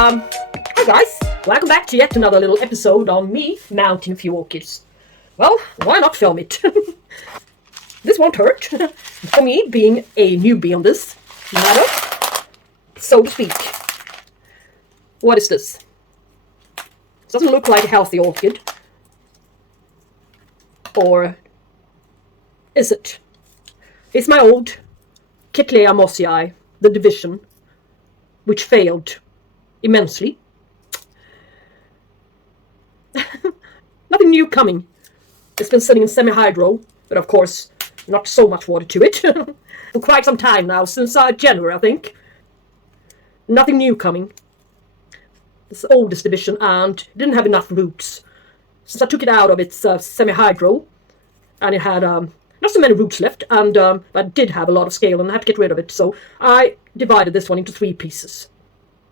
Hi guys, welcome back to yet another little episode on me mounting a few orchids. Well, why not film it? This won't hurt. For me, being a newbie on this matter, so to speak. What is this? It doesn't look like a healthy orchid. Or is it? It's my old Cattleya Mossiae, the division, which failed immensely. Nothing new coming. It's been sitting in semi-hydro, but of course not so much water to it for quite some time now, since January I think. Nothing new coming. It's the oldest division and didn't have enough roots. Since I took it out of its semi-hydro, and it had not so many roots left, and but did have a lot of scale, and I had to get rid of it, so I divided this one into 3 pieces.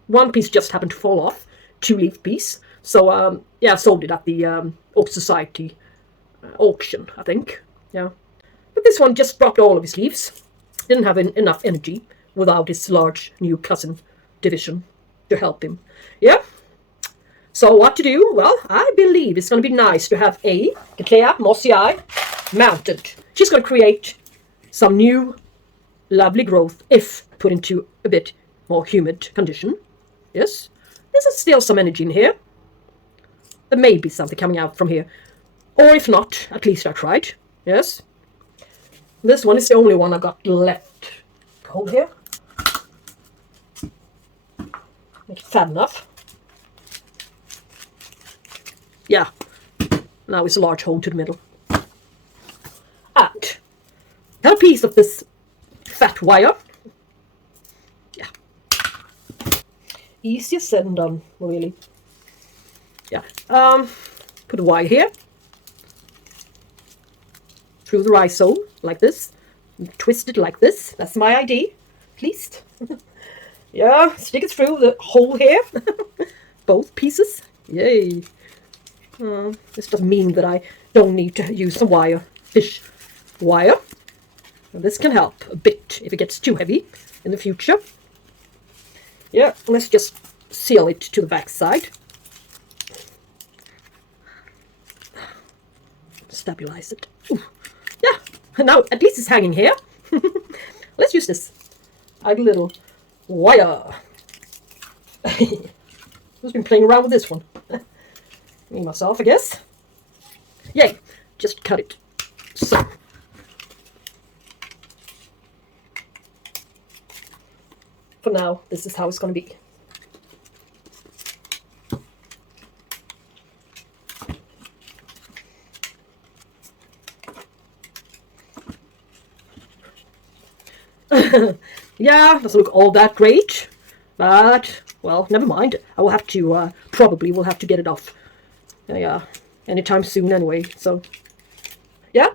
One piece just happened to fall off, 2-leaf piece, so yeah, I sold it at the Orchid Society auction, I think, yeah. But this one just dropped all of his leaves, didn't have enough energy without his large new cousin division to help him, yeah. So what to do? Well, I believe it's going to be nice to have a Cattleya Mossiae mounted. She's going to create some new lovely growth if put into a bit more humid condition. Yes, there's still some energy in here. There may be something coming out from here. Or if not, at least I tried. Yes. This one is the only one I've got left. Hold here. Make it fat enough. Yeah, now it's a large hole to the middle. And a piece of this fat wire. Yeah. Easier said than done, really. Yeah. Put a wire here. Through the rhizome, like this. Twist it like this. That's my idea, at least. Yeah, stick it through the hole here. Both pieces. Yay. This doesn't mean that I don't need to use some wire, fish wire. And this can help a bit if it gets too heavy in the future. Yeah, let's just seal it to the back side. Stabilize it. Ooh. Yeah, now at least it's hanging here. Let's use this little wire. Who's been playing around with this one? Me, myself, I guess. Yay! Just cut it. So. For now, this is how it's going to be. Yeah, doesn't look all that great, but, well, never mind. I will have to, probably will have to get it off. Yeah, anytime soon anyway, so. Yeah,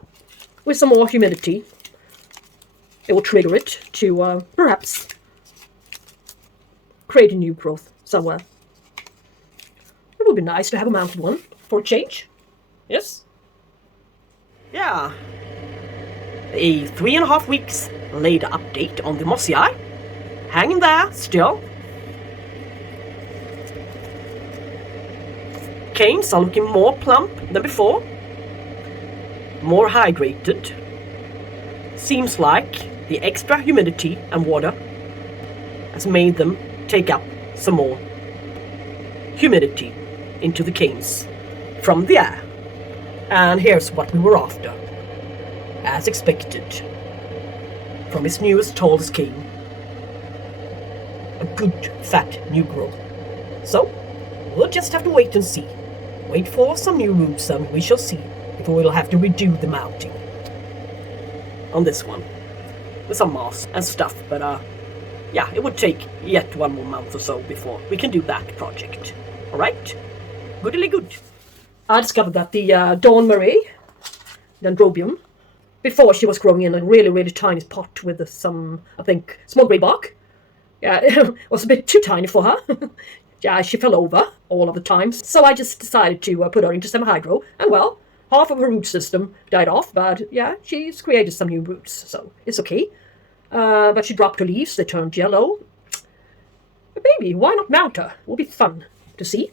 with some more humidity, it will trigger it to, perhaps, create a new growth somewhere. It would be nice to have a mounted one for a change. Yes? Yeah. A 3.5 weeks later update on the Mossiae. Hanging there still. Canes are looking more plump than before. More hydrated. Seems like the extra humidity and water has made them take up some more humidity into the canes from the air. And here's what we were after. As expected, from its newest, tallest cane, a good, fat new growth. So, we'll just have to wait and see. Wait for some new roots, and we shall see if we will have to redo the mounting on this one with some moss and stuff. But yeah, it would take yet 1 more month or so before we can do that project. All right, goodly good. I discovered that the Maree Dendrobium, before she was growing in a really, really tiny pot with some, I think, small grey bark. Yeah, it was a bit too tiny for her. Yeah, she fell over all of the times. So I just decided to put her into semi-hydro. And well, half of her root system died off. But yeah, she's created some new roots. So it's okay. But she dropped her leaves. They turned yellow. But maybe, why not mount her? It would be fun to see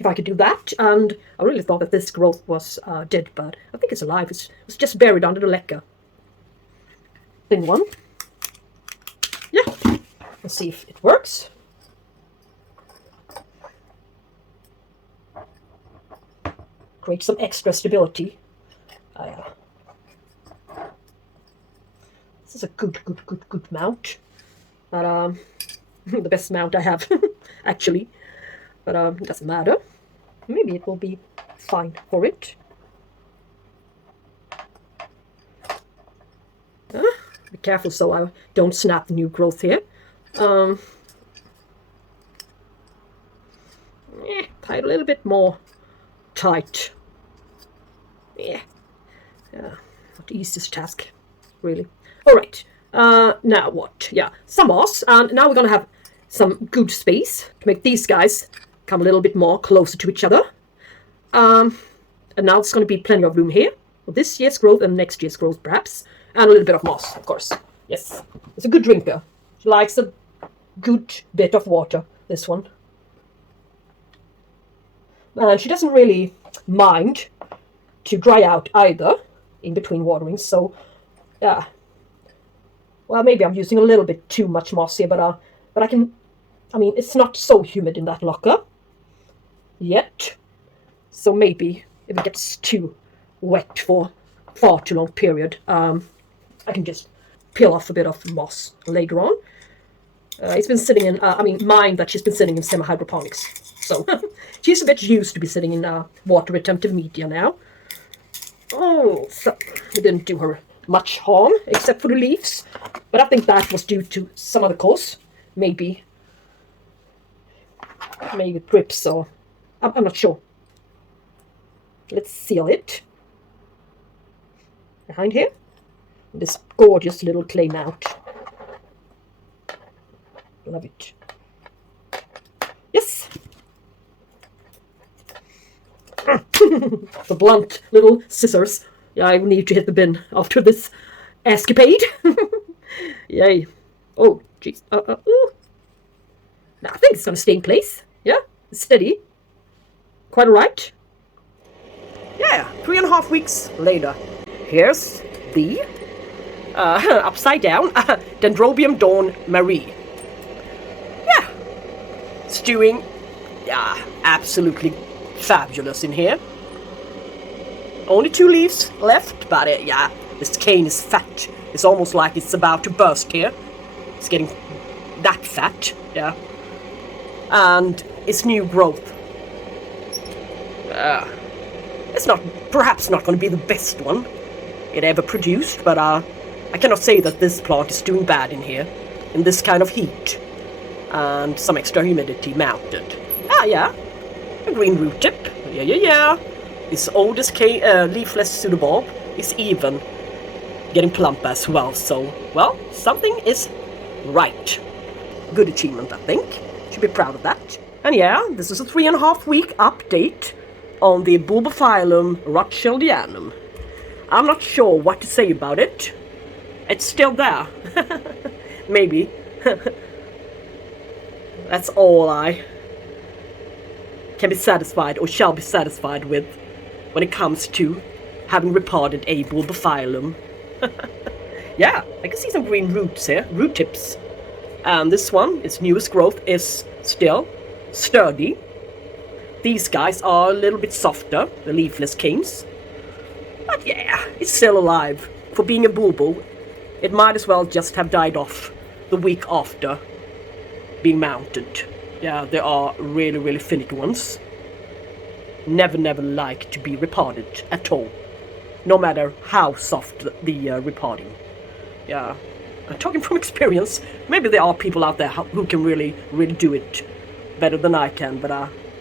if I could do that. And I really thought that this growth was dead, but I think it's alive. It's just buried under the leca. Thin one. Yeah, let's see if it works. Create some extra stability. This is a good mount. But the best mount I have, actually. But it doesn't matter. Maybe it will be fine for it. Be careful so I don't snap the new growth here. Tie it a little bit more tight. Yeah. Not the easiest task, really. All right. Now what? Yeah, some moss, and now we're gonna have some good space to make these guys come a little bit more closer to each other. And now there's gonna be plenty of room here for this year's growth and next year's growth, perhaps, and a little bit of moss, of course. Yes, it's a good drinker. She likes a good bit of water. This one, and she doesn't really mind to dry out either in between waterings. So, yeah. Well, maybe I'm using a little bit too much moss here, but I can. I mean, it's not so humid in that locker yet, so maybe if it gets too wet for far too long period, I can just peel off a bit of moss later on. It's been sitting in. Mind that she's been sitting in semi-hydroponics, so she's a bit used to be sitting in water-retentive media now. Oh, so we didn't do her much harm except for the leaves, but I think that was due to some other cause. Maybe drips, or I'm not sure. Let's seal it behind here. This gorgeous little clay mount. Love it. Yes. The blunt little scissors. Yeah, I need to hit the bin after this escapade. Yay. Oh, jeez. Now, I think it's going to stay in place. Yeah, it's steady. Quite alright. Yeah, 3.5 weeks later. Here's the upside down Dendrobium Myrmecophila. Yeah, it's doing absolutely fabulous in here. Only 2 leaves left, but this cane is fat. It's almost like it's about to burst here. It's getting that fat, yeah. And it's new growth. It's perhaps not going to be the best one it ever produced, but I cannot say that this plant is doing bad in here, in this kind of heat, and some extra humidity mounted. Yeah, a green root tip. Yeah. Its oldest leafless pseudobulb is even getting plump as well, so, well, something is right. Good achievement, I think. Should be proud of that. And yeah, this is a 3.5 week update on the Bulbophyllum Rothschildianum. I'm not sure what to say about it. It's still there. Maybe. That's all I can be satisfied or shall be satisfied with when it comes to having reported a Bulbophyllum. Yeah, I can see some green roots here, root tips. And this one, its newest growth, is still sturdy. These guys are a little bit softer, the leafless canes. But yeah, it's still alive. For being a bulbo, it might as well just have died off the week after being mounted. Yeah, there are really, really finicky ones. Never like to be repotted at all. No matter how soft the repotting. Yeah, I'm talking from experience. Maybe there are people out there who can really do it better than I can, but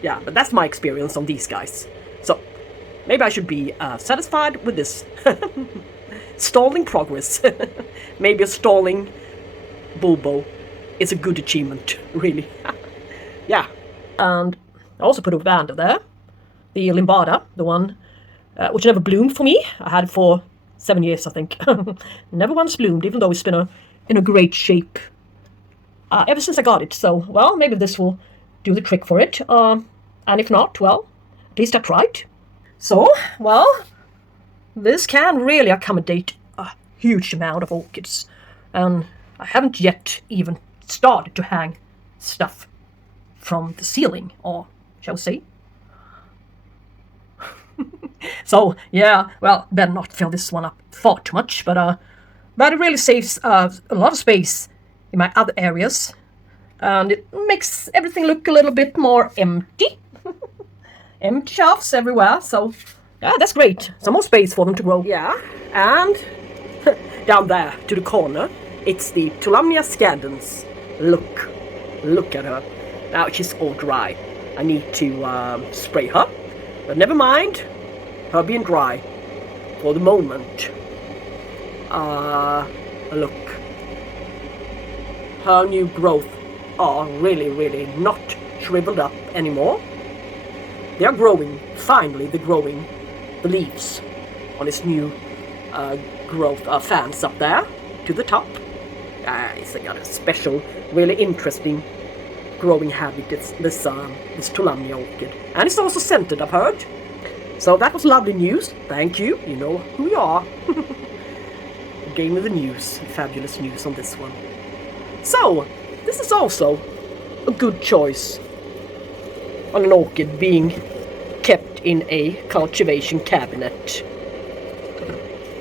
yeah, but that's my experience on these guys. So, maybe I should be satisfied with this. Stalling progress. Maybe a stalling bulbo is a good achievement, really. Yeah. And I also put a Vander there. The Limbada, the one which never bloomed for me. I had it for 7 years, I think. Never once bloomed, even though it's been in a great shape ever since I got it. So, well, maybe this will do the trick for it. And if not, well, at least I tried. So, well, this can really accommodate a huge amount of orchids. And I haven't yet even started to hang stuff from the ceiling, or shall we say. So, yeah, well, better not fill this one up far too much, but it really saves a lot of space in my other areas, and it makes everything look a little bit more empty. Empty shelves everywhere, so yeah, that's great. Some more space for them to grow. Yeah, and down there to the corner, it's the Tulamnia scandens. Look at her. Now she's all dry. I need to spray her, but never mind. Her being dry for the moment. Look. Her new growth are really not shriveled up anymore. They are growing. Finally, they're growing. The leaves on its new growth fans up there to the top. It's got a special, really interesting growing habit. This Tulamnia orchid, and it's also scented, I've heard. So that was lovely news. Thank you. You know who you are. Gave me the news, fabulous news on this one. So this is also a good choice on an orchid being kept in a cultivation cabinet.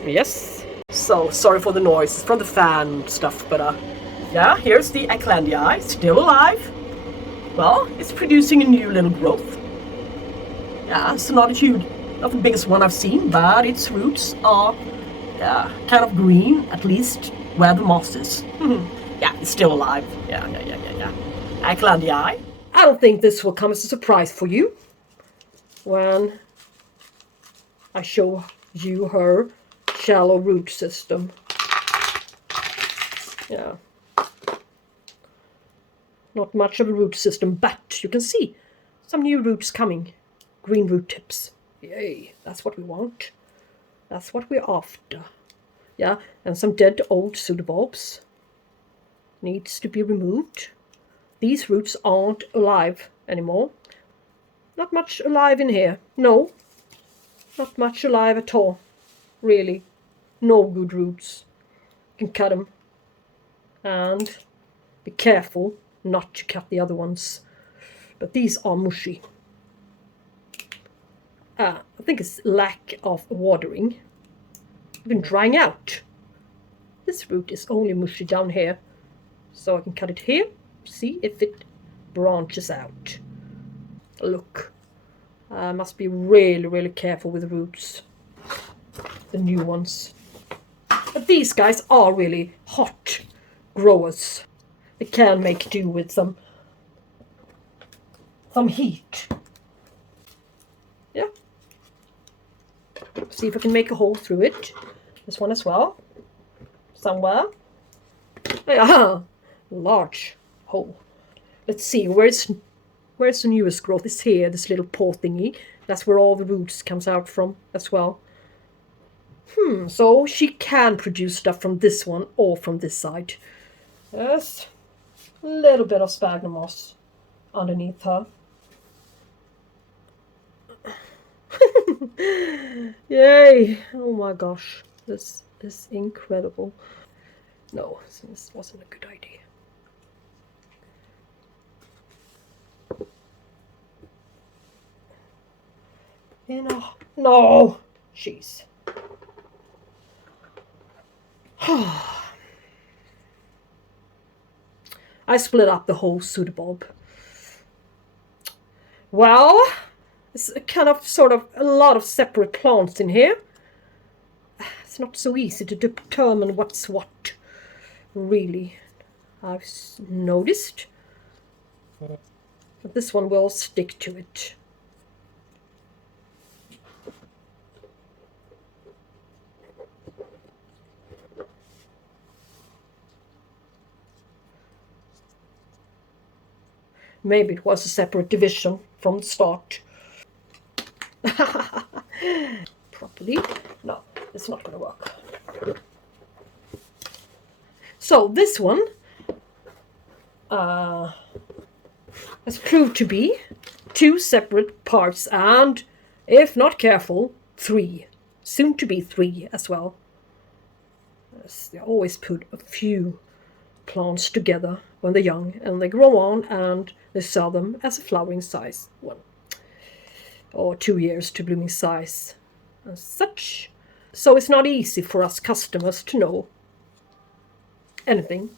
Yes. So sorry for the noise. It's from the fan stuff, but yeah, here's the Atleast, still alive. Well, it's producing a new little growth. Yeah, it's not the biggest one I've seen, but its roots are kind of green, at least where the moss is. Yeah, it's still alive. Yeah. Atleast. I don't think this will come as a surprise for you when I show you her shallow root system. Yeah. Not much of a root system, but you can see some new roots coming. Green root tips. Yay, that's what we want. That's what we're after. Yeah, and some dead old pseudobulbs needs to be removed. These roots aren't alive anymore. Not much alive in here. No, not much alive at all. Really, no good roots. You can cut them. And be careful not to cut the other ones. But these are mushy. I think it's lack of watering. It's been drying out. This root is only mushy down here. So I can cut it here. See if it branches out. Look. I must be really careful with the roots. The new ones. But these guys are really hot growers. They can make do with some heat. Yeah. See if I can make a hole through it. This one as well. Somewhere. Yeah, large hole. Let's see, where's the newest growth? It's here, this little paw thingy. That's where all the roots comes out from as well. So she can produce stuff from this one or from this side. Yes, a little bit of sphagnum moss underneath her. Yay! Oh my gosh, this is incredible. No, this wasn't a good idea. No! Jeez. I split up the whole pseudobulb. Well, it's kind of sort of a lot of separate plants in here. It's not so easy to determine what's what, really. I've noticed. But this one will stick to it. Maybe it was a separate division from the start. Properly. No, it's not going to work. So this one has proved to be 2 separate parts, and if not careful, 3. Soon to be 3 as well. They always put a few plants together when they're young, and they grow on and they sell them as a flowering size 1 or 2 years to blooming size as such. So it's not easy for us customers to know anything.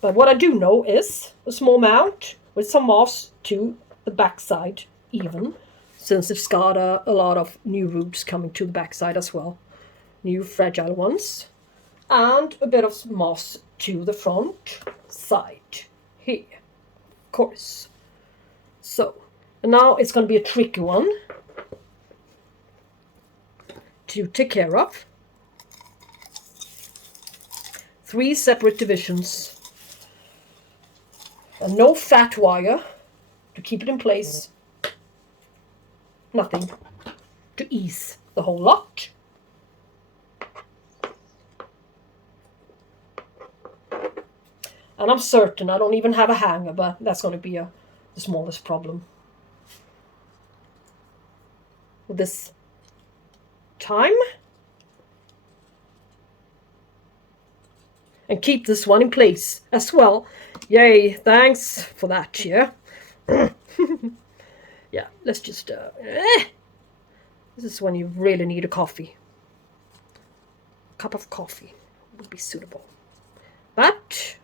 But what I do know is a small mount with some moss to the backside even, since it's got a lot of new roots coming to the backside as well. New fragile ones. And a bit of moss to the front side here, of course. So, and now it's going to be a tricky one to take care of. 3 separate divisions. And no fat wire to keep it in place. Nothing to ease the whole lot. And I'm certain I don't even have a hanger, but that's going to be the smallest problem. This time. And keep this one in place as well. Yay, thanks for that, yeah. Yeah, let's just... This is when you really need a coffee. A cup of coffee would be suitable. But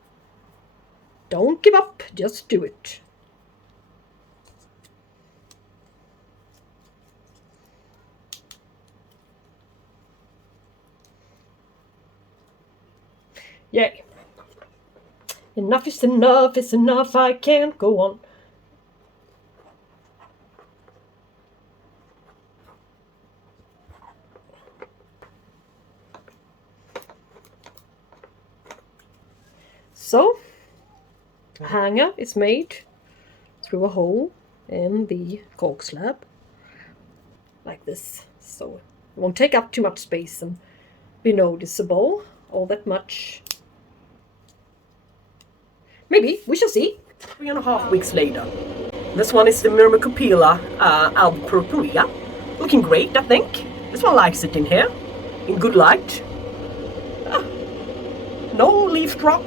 don't give up, just do it. Yay. Enough is enough, it's enough, I can't go on. So, a hanger is made through a hole in the cork slab, like this. So it won't take up too much space and be noticeable all that much. Maybe, we shall see. 3.5 weeks later. This one is the Myrmecophila Albopurpurea. Looking great, I think. This one likes it in here, in good light. No leaf drop.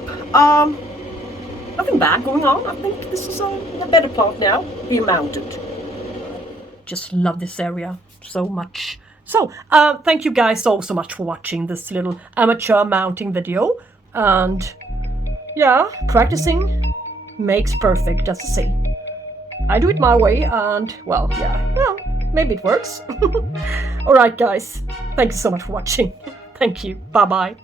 Nothing bad going on. I think this is a better plant now, being mounted. Just love this area so much. So, thank you guys so much for watching this little amateur mounting video. And yeah, practicing makes perfect, as I say. I do it my way, and well, yeah, well, maybe it works. Alright guys, thank you so much for watching. Thank you, bye bye.